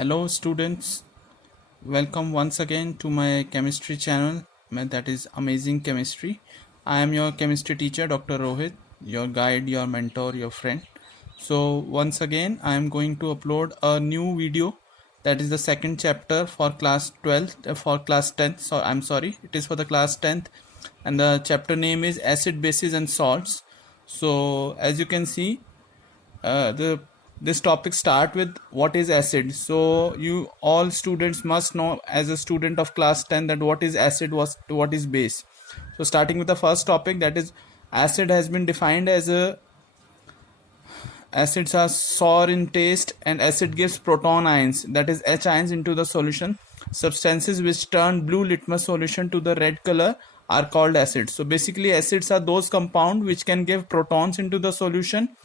Hello students, welcome once again to my chemistry channel, that is Amazing Chemistry. I am your chemistry teacher Dr. Rohit, your guide, your mentor, your friend. So once again I am going to upload a new video, that is the second chapter for class 12th, for class 10th. So I'm sorry, it is for the class 10th, and the chapter name is acid, bases and salts. So as you can see, this topic start with what is acid. So you all students must know as a student of class 10 that what is acid, what is base. So starting with the first topic, that is acid has been defined as a acids are sour in taste, and acid gives proton ions, that is H ions, into the solution. Substances which turn blue litmus solution to the red color are called acids. So basically acids are those compounds which can give protons into the solution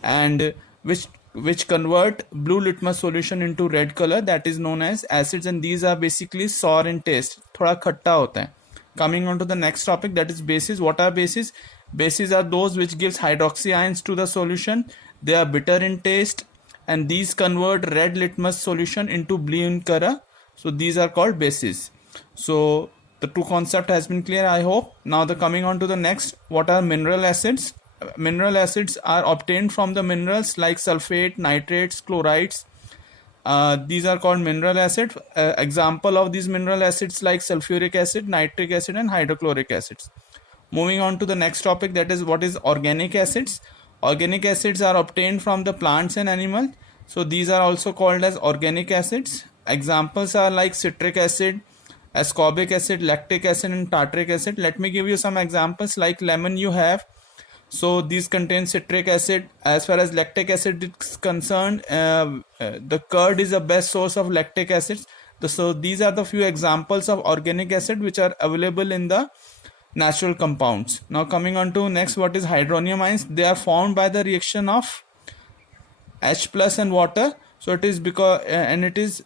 and which convert blue litmus solution into red color, that is known as acids, and these are basically sour in taste, thoda khatta hota hai. Coming on to the next topic, that is bases. What are bases? Bases are those which gives hydroxy ions to the solution. They are bitter in taste, and these convert red litmus solution into blue in color. So these are called bases. So the two concept has been clear, I hope. Now the coming on to the next, what are mineral acids? Mineral acids are obtained from the minerals like sulfate, nitrates, chlorides. These are called mineral acid. Example of these mineral acids like sulfuric acid, nitric acid and hydrochloric acids. Moving on to the next topic, that is what is organic acids. Organic acids are obtained from the plants and animals. So these are also called as organic acids. Examples are like citric acid, ascorbic acid, lactic acid and tartaric acid. Let me give you some examples. Like lemon you have, so these contain citric acid. As far as lactic acid is concerned, the curd is the best source of lactic acids. So these are the few examples of organic acid which are available in the natural compounds. Now coming on to next, what is hydronium ions? They are formed by the reaction of H plus and water. So it is because and it is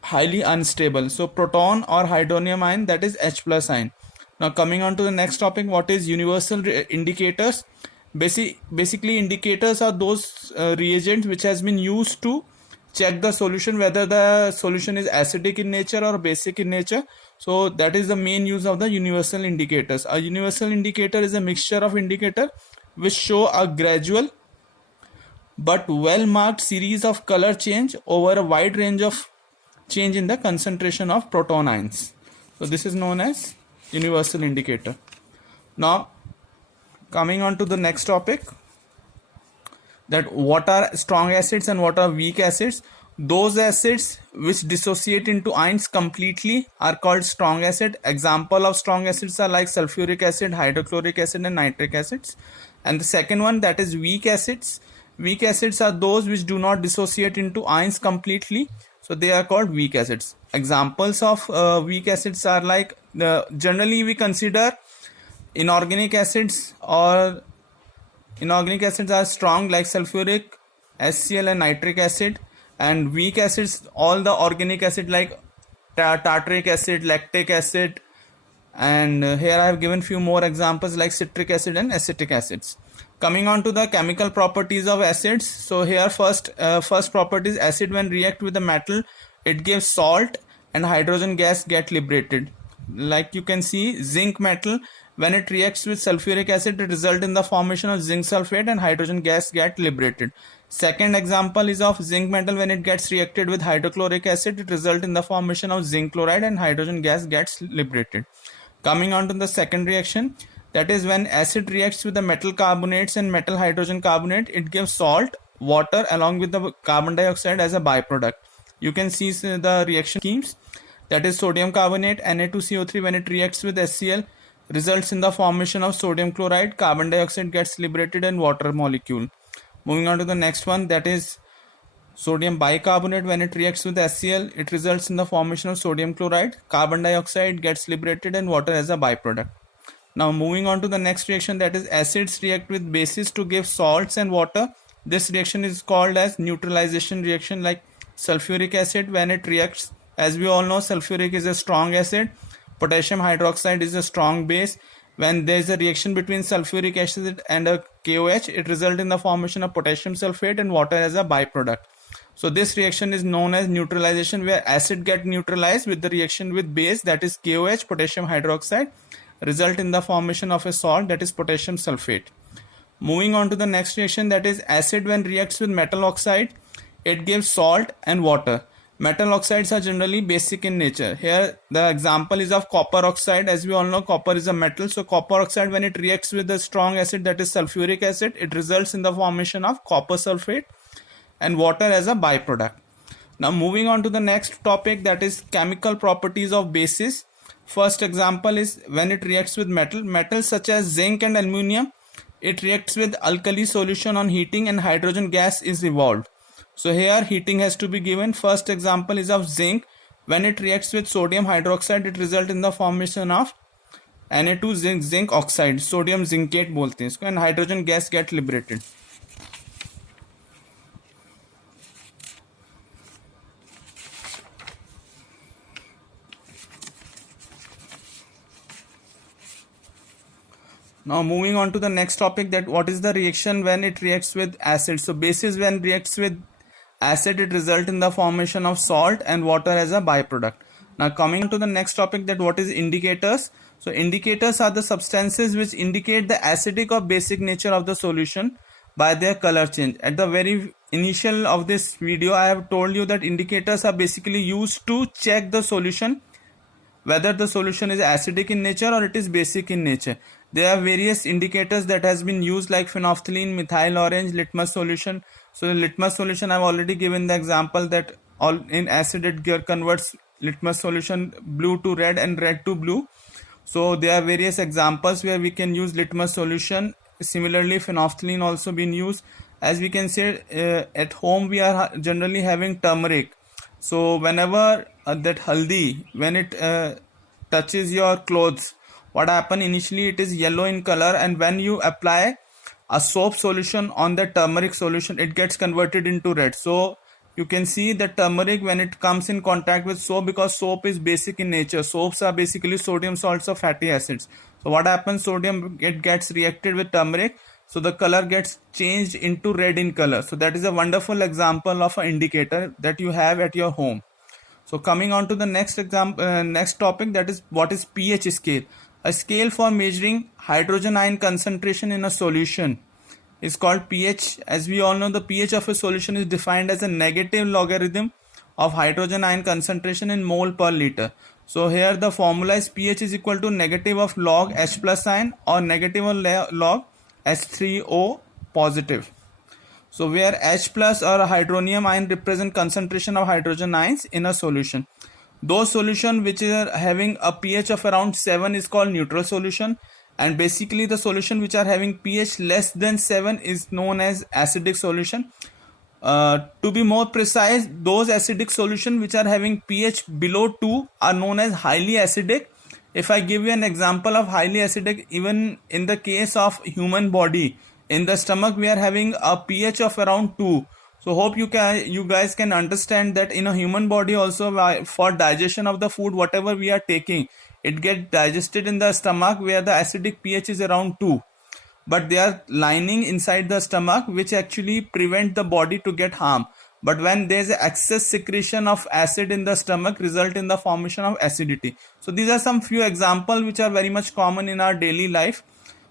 highly unstable. So proton or hydronium ion, that is H plus ion. Now coming on to the next topic, what is universal indicators? Basically indicators are those reagents which has been used to check the solution whether the solution is acidic in nature or basic in nature. So that is the main use of the universal indicators. A universal indicator is a mixture of indicator which show a gradual but well marked series of color change over a wide range of change in the concentration of proton ions. So this is known as universal indicator. Now coming on to the next topic, that what are strong acids and what are weak acids. Those acids which dissociate into ions completely are called strong acid. Example of strong acids are like sulfuric acid, hydrochloric acid and nitric acids. And the second one, that is weak acids. Weak acids are those which do not dissociate into ions completely, so they are called weak acids. Examples of weak acids are like, generally we consider inorganic acids, or inorganic acids are strong like sulfuric, HCl and nitric acid, and weak acids all the organic acid like tartaric acid, lactic acid, and here I have given few more examples like citric acid and acetic acids. Coming on to the chemical properties of acids. So here first property is acid when react with the metal, it gives salt and hydrogen gas get liberated. Like you can see, zinc metal, when it reacts with sulfuric acid, it results in the formation of zinc sulfate and hydrogen gas get liberated. Second example is of zinc metal, when it gets reacted with hydrochloric acid, it results in the formation of zinc chloride and hydrogen gas gets liberated. Coming on to the second reaction, that is when acid reacts with the metal carbonates and metal hydrogen carbonate, it gives salt, water along with the carbon dioxide as a byproduct. You can see the reaction schemes, that is sodium carbonate, Na2CO3, when it reacts with HCl, results in the formation of sodium chloride, carbon dioxide gets liberated and water molecule. Moving on to the next one, that is sodium bicarbonate, when it reacts with HCl, it results in the formation of sodium chloride, carbon dioxide gets liberated and water as a byproduct. Now moving on to the next reaction, that is acids react with bases to give salts and water. This reaction is called as neutralization reaction. Like sulfuric acid, when it reacts, as we all know, sulfuric is a strong acid, potassium hydroxide is a strong base. When there is a reaction between sulfuric acid and a KOH, it results in the formation of potassium sulfate and water as a byproduct. So this reaction is known as neutralization, where acid get neutralized with the reaction with base, that is KOH, potassium hydroxide, result in the formation of a salt, that is potassium sulfate. Moving on to the next reaction, that is acid when reacts with metal oxide, it gives salt and water. Metal oxides are generally basic in nature. Here the example is of copper oxide. As we all know, copper is a metal. So copper oxide, when it reacts with a strong acid, that is sulfuric acid, it results in the formation of copper sulfate and water as a byproduct. Now moving on to the next topic, that is chemical properties of bases. First example is when it reacts with metals such as zinc and aluminum, it reacts with alkali solution on heating and hydrogen gas is evolved. So here heating has to be given. First example is of zinc. When it reacts with sodium hydroxide, it results in the formation of Na2 zinc oxide, sodium zincate बोलते हैं इसको, and hydrogen gas get liberated. Now moving on to the next topic, that what is the reaction when it reacts with acid. So bases when reacts with acid, it result in the formation of salt and water as a byproduct. Now coming on to the next topic, that what is indicators. So indicators are the substances which indicate the acidic or basic nature of the solution by their color change. At the very initial of this video, I have told you that indicators are basically used to check the solution, whether the solution is acidic in nature or it is basic in nature. There are various indicators that has been used, like phenolphthalein, methyl orange, litmus solution. So the litmus solution, I've already given the example that all in acid it converts litmus solution blue to red and red to blue. So there are various examples where we can use litmus solution. Similarly, phenolphthalein also been used. As we can say, at home we are generally having turmeric. So whenever that haldi, when it touches your clothes, what happen initially, it is yellow in color, and when you apply a soap solution on the turmeric solution, it gets converted into red. So you can see that turmeric, when it comes in contact with soap, because soap is basic in nature, soaps are basically sodium salts or fatty acids. So what happens, sodium it gets reacted with turmeric, so the color gets changed into red in color. So that is a wonderful example of an indicator that you have at your home. So coming on to the next example, next topic, that is what is pH scale. A scale for measuring hydrogen ion concentration in a solution is called pH. As we all know, the pH of a solution is defined as a negative logarithm of hydrogen ion concentration in mole per liter. So here the formula is pH is equal to negative of log H plus ion or negative of log H3O positive. So where H plus or hydronium ion represent concentration of hydrogen ions in a solution. Those solution which are having a pH of around 7 is called neutral solution, and basically the solution which are having pH less than 7 is known as acidic solution. To be more precise, those acidic solution which are having pH below 2 are known as highly acidic. If I give you an example of highly acidic, even in the case of human body, in the stomach we are having a pH of around 2. So hope you guys can understand that in a human body also, for digestion of the food whatever we are taking, it gets digested in the stomach where the acidic pH is around 2. But they are lining inside the stomach which actually prevent the body to get harm. But when there is excess secretion of acid in the stomach, result in the formation of acidity. So these are some few examples which are very much common in our daily life.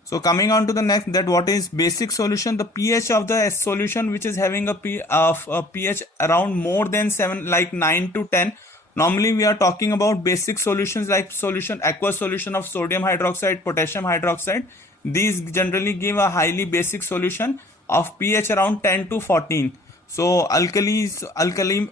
So coming on to the next, that what is basic solution. The pH of the solution which is having a pH around more than 7, like 9 to 10. Normally we are talking about basic solutions like aqueous solution of sodium hydroxide, potassium hydroxide. These generally give a highly basic solution of pH around 10 to 14. So alkaline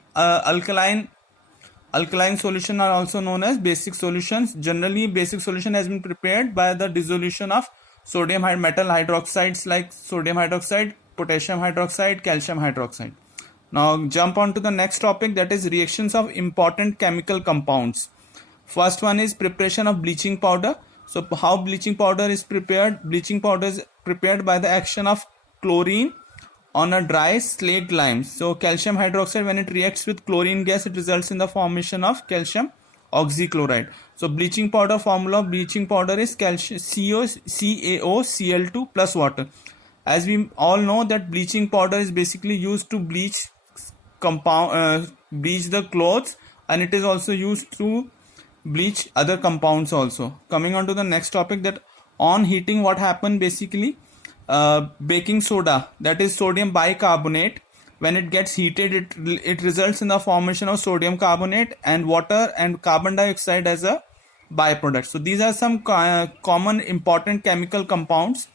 solution are also known as basic solutions. Generally basic solution has been prepared by the dissolution of sodium metal hydroxides like sodium hydroxide, potassium hydroxide, calcium hydroxide. Now jump on to the next topic, that is reactions of important chemical compounds. First one is preparation of bleaching powder. So how bleaching powder is prepared? Bleaching powder is prepared by the action of chlorine on a dry slaked lime. So calcium hydroxide, when it reacts with chlorine gas, it results in the formation of calcium oxychloride. So bleaching powder, formula of bleaching powder is CaOCl2 plus water. As we all know that bleaching powder is basically used to bleach bleach the clothes, and it is also used to bleach other compounds also. Coming on to the next topic, that on heating what happened basically, baking soda, that is sodium bicarbonate, when it gets heated, it results in the formation of sodium carbonate and water and carbon dioxide as a byproduct. So these are some common important chemical compounds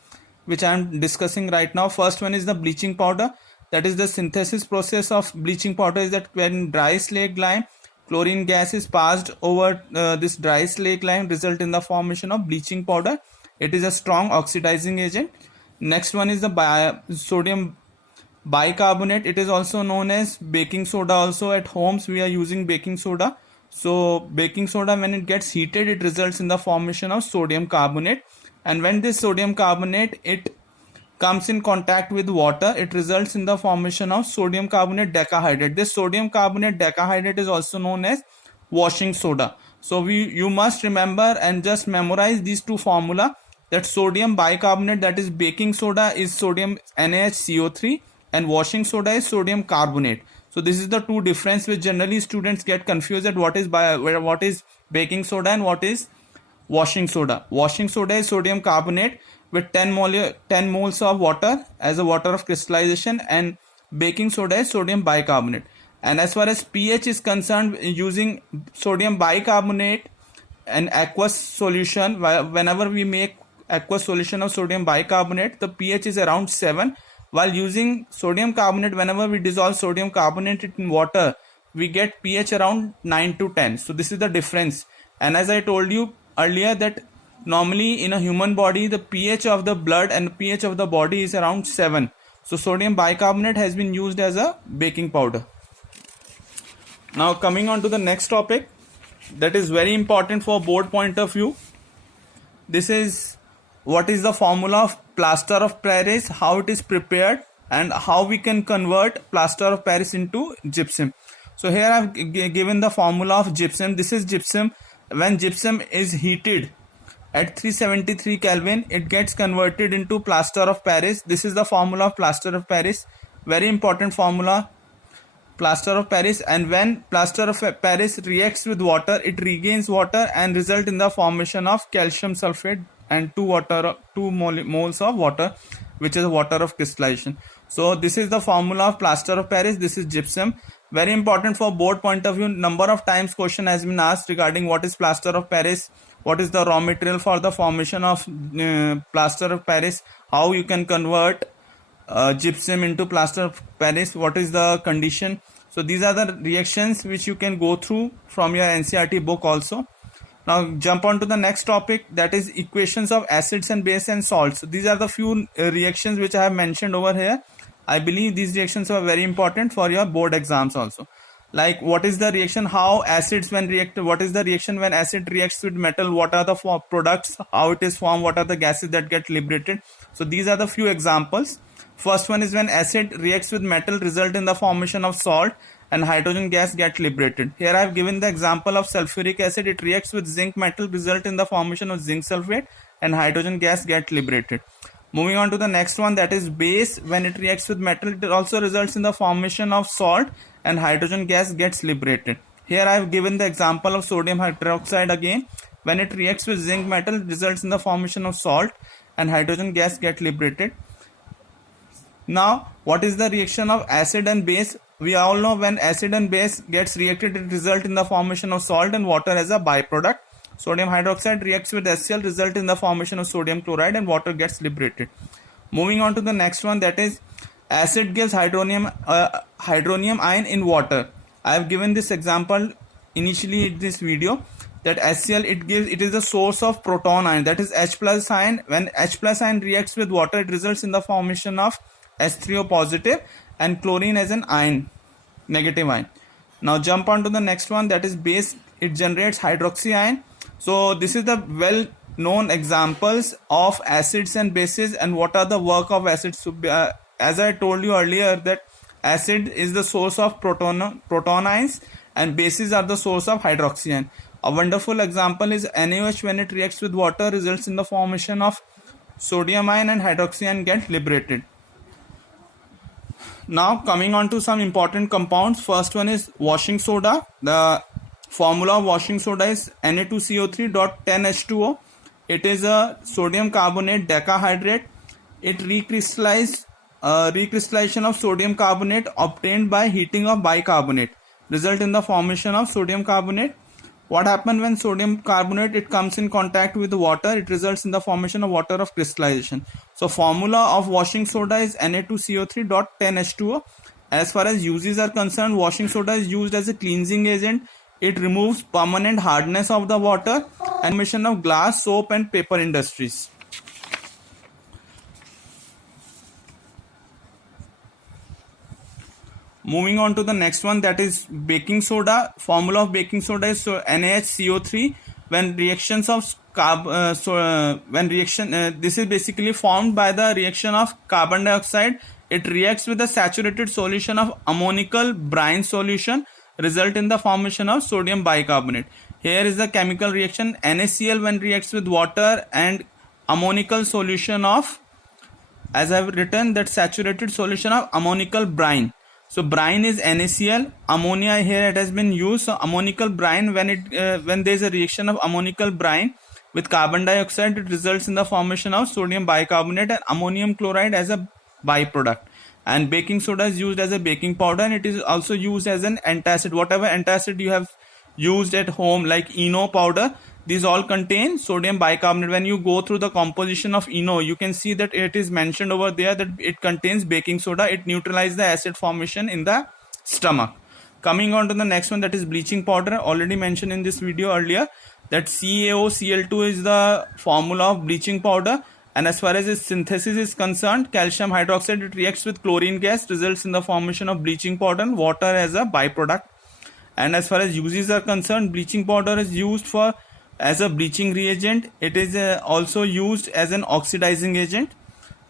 which I am discussing right now. First one is the bleaching powder. That is the synthesis process of bleaching powder is that when dry slaked lime, chlorine gas is passed over this dry slaked lime, result in the formation of bleaching powder. It is a strong oxidizing agent. Next one is the sodium bicarbonate. It is also known as baking soda. Also at homes we are using baking soda. So baking soda, when it gets heated, it results in the formation of sodium carbonate, and when this sodium carbonate it comes in contact with water, it results in the formation of sodium carbonate decahydrate. This sodium carbonate decahydrate is also known as washing soda. So you must remember and just memorize these two formula, that sodium bicarbonate, that is baking soda, is sodium NaHCO3, and washing soda is sodium carbonate. So this is the two difference which generally students get confused at what is baking soda and what is washing soda. Washing soda is sodium carbonate with 10 moles of water as a water of crystallization, and baking soda is sodium bicarbonate. And as far as pH is concerned, using sodium bicarbonate and aqueous solution, whenever we make aqueous solution of sodium bicarbonate, the pH is around 7. While using sodium carbonate, whenever we dissolve sodium carbonate in water, we get pH around 9 to 10. So this is the difference. And as I told you earlier, that normally in a human body, the pH of the blood and pH of the body is around 7. So sodium bicarbonate has been used as a baking powder. Now coming on to the next topic, that is very important for board point of view. This is what is the formula of plaster of Paris, how it is prepared, and how we can convert plaster of Paris into gypsum. So here I have given the formula of gypsum. This is gypsum. When gypsum is heated at 373 Kelvin, it gets converted into plaster of Paris. This is the formula of plaster of Paris. Very important formula, plaster of Paris. And when plaster of Paris reacts with water, it regains water and result in the formation of calcium sulfate and 2 moles of water, which is water of crystallization. So this is the formula of plaster of Paris. This is gypsum. Very important for board point of view. Number of times question has been asked regarding what is plaster of Paris, what is the raw material for the formation of plaster of Paris, how you can convert gypsum into plaster of Paris, what is the condition. So these are the reactions which you can go through from your NCERT book also. Now jump on to the next topic, that is equations of acids and base and salts. So these are the few reactions which I have mentioned over here. I believe these reactions are very important for your board exams also. Like what is the reaction, how acids when react, what is the reaction when acid reacts with metal, what are the products, how it is formed, what are the gases that get liberated. So these are the few examples. First one is when acid reacts with metal, result in the formation of salt and hydrogen gas get liberated. Here I have given the example of sulfuric acid. It reacts with zinc metal, result in the formation of zinc sulfate and hydrogen gas get liberated. Moving on to the next one, that is base. When it reacts with metal, it also results in the formation of salt and hydrogen gas gets liberated. Here I have given the example of sodium hydroxide again. When it reacts with zinc metal, it results in the formation of salt and hydrogen gas get liberated. Now what is the reaction of acid and base? We all know when acid and base gets reacted, it results in the formation of salt and water as a byproduct. Sodium hydroxide reacts with HCl, result in the formation of sodium chloride and water gets liberated. Moving on to the next one, that is acid gives hydronium ion in water. I have given this example initially in this video, that HCl it is the source of proton ion, that is H plus ion. When H plus ion reacts with water, it results in the formation of H3O positive and chlorine as an ion, negative ion. Now jump on to the next one, that is base. It generates hydroxy ion. So this is the well known examples of acids and bases and what are the work of acids. So, as I told you earlier, that acid is the source of proton ions and bases are the source of hydroxy ion. A wonderful example is NaOH. When it reacts with water, results in the formation of sodium ion and hydroxy ion get liberated. Now coming on to some important compounds. First one is washing soda. The formula of washing soda is Na2CO3.10H2O. It is a sodium carbonate decahydrate. It recrystallization of sodium carbonate obtained by heating of bicarbonate result in the formation of sodium carbonate. What happens when sodium carbonate it comes in contact with water? It results in the formation of water of crystallization. So formula of washing soda is Na2CO3.10H2O. As far as uses are concerned, washing soda is used as a cleansing agent. It removes permanent hardness of the water and formation of glass, soap and paper industries. Moving on to the next one, that is baking soda. Formula of baking soda is NaHCO3. When reactions of this is basically formed by the reaction of carbon dioxide. It reacts with a saturated solution of ammonical brine solution, result in the formation of sodium bicarbonate. Here is the chemical reaction. NaCl when reacts with water and ammonical solution of, as I have written, that saturated solution of ammonical brine. So brine is NaCl, ammonia here it has been used. So ammonical brine, when there is a reaction of ammonical brine with carbon dioxide, it results in the formation of sodium bicarbonate and ammonium chloride as a byproduct. And baking soda is used as a baking powder, and it is also used as an antacid. Whatever antacid you have used at home, like Eno powder, these all contain sodium bicarbonate. When you go through the composition of Eno, you can see that it is mentioned over there that it contains baking soda. It neutralizes the acid formation in the stomach. Coming on to the next one, that is bleaching powder. Already mentioned in this video earlier that CaOCl2 is the formula of bleaching powder. And as far as its synthesis is concerned, calcium hydroxide, it reacts with chlorine gas, results in the formation of bleaching powder and water as a byproduct. And as far as uses are concerned, bleaching powder is used as a bleaching reagent. It is also used as an oxidizing agent.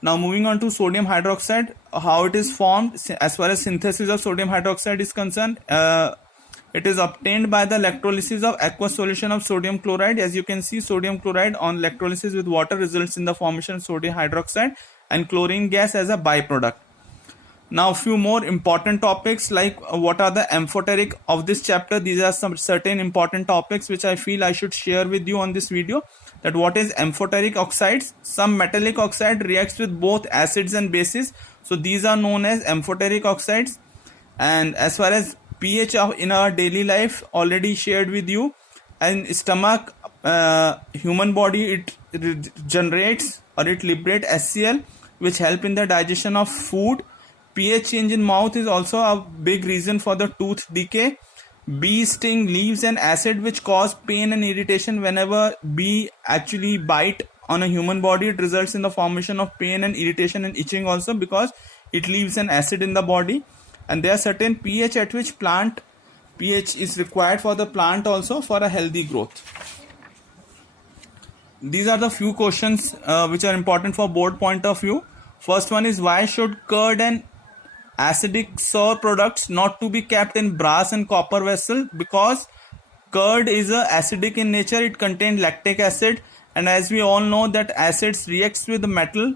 Now moving on to sodium hydroxide, how it is formed. As far as synthesis of sodium hydroxide is concerned, it is obtained by the electrolysis of aqueous solution of sodium chloride. As you can see, sodium chloride on electrolysis with water results in the formation of sodium hydroxide and chlorine gas as a byproduct. Now a few more important topics, like what are the amphoteric of this chapter. These are some certain important topics which I feel I should share with you on this video. That what is amphoteric oxides? Some metallic oxide reacts with both acids and bases, so these are known as amphoteric oxides. And as far as pH in our daily life, already shared with you. And stomach, human body, it generates or it liberates HCl, which help in the digestion of food. pH change in mouth is also a big reason for the tooth decay. Bee sting leaves an acid which cause pain and irritation. Whenever bee actually bite on a human body, it results in the formation of pain and irritation and itching also, because it leaves an acid in the body. And there are certain pH at which pH is required for the plant also for a healthy growth. These are the few questions which are important for board point of view. First one is, why should curd and acidic sour products not to be kept in brass and copper vessel? Because curd is acidic in nature. It contains lactic acid, and as we all know that acids reacts with the metal,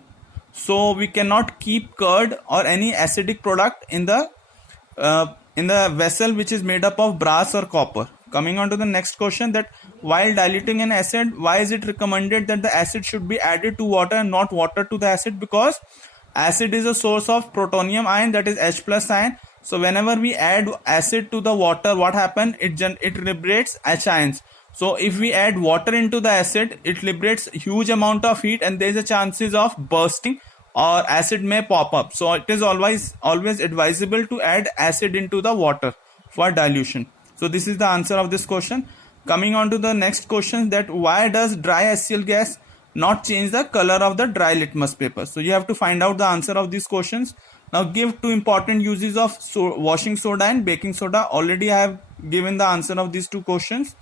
so we cannot keep curd or any acidic product in the vessel which is made up of brass or copper. Coming on to the next question, that while diluting an acid, why is it recommended that the acid should be added to water and not water to the acid? Because acid is a source of protonium ion, that is H plus ion. So whenever we add acid to the water, what happens? It liberates H ions. So if we add water into the acid, it liberates huge amount of heat, and there is a chances of bursting or acid may pop up. So it is always advisable to add acid into the water for dilution. So this is the answer of this question. Coming on to the next question, that why does dry HCl gas not change the color of the dry litmus paper? So you have to find out the answer of these questions. Now give two important uses of washing soda and baking soda. Already I have given the answer of these two questions.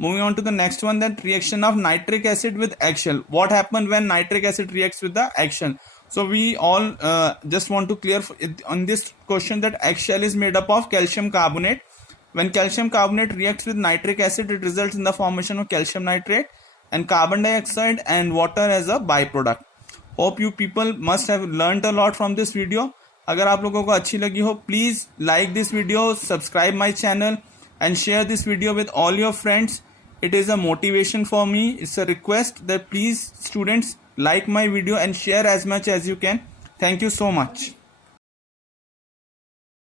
Moving on to the next one, that reaction of nitric acid with eggshell. What happens when nitric acid reacts with the eggshell? So we all just want to clear on this question that eggshell is made up of calcium carbonate. When calcium carbonate reacts with nitric acid, it results in the formation of calcium nitrate and carbon dioxide and water as a byproduct. Hope you people must have learned a lot from this video. अगर आप लोगों को अच्छी लगी हो, please like this video, subscribe my channel and share this video with all your friends. It is a motivation for me. It's a request that please students like my video and share as much as you can. Thank you so much.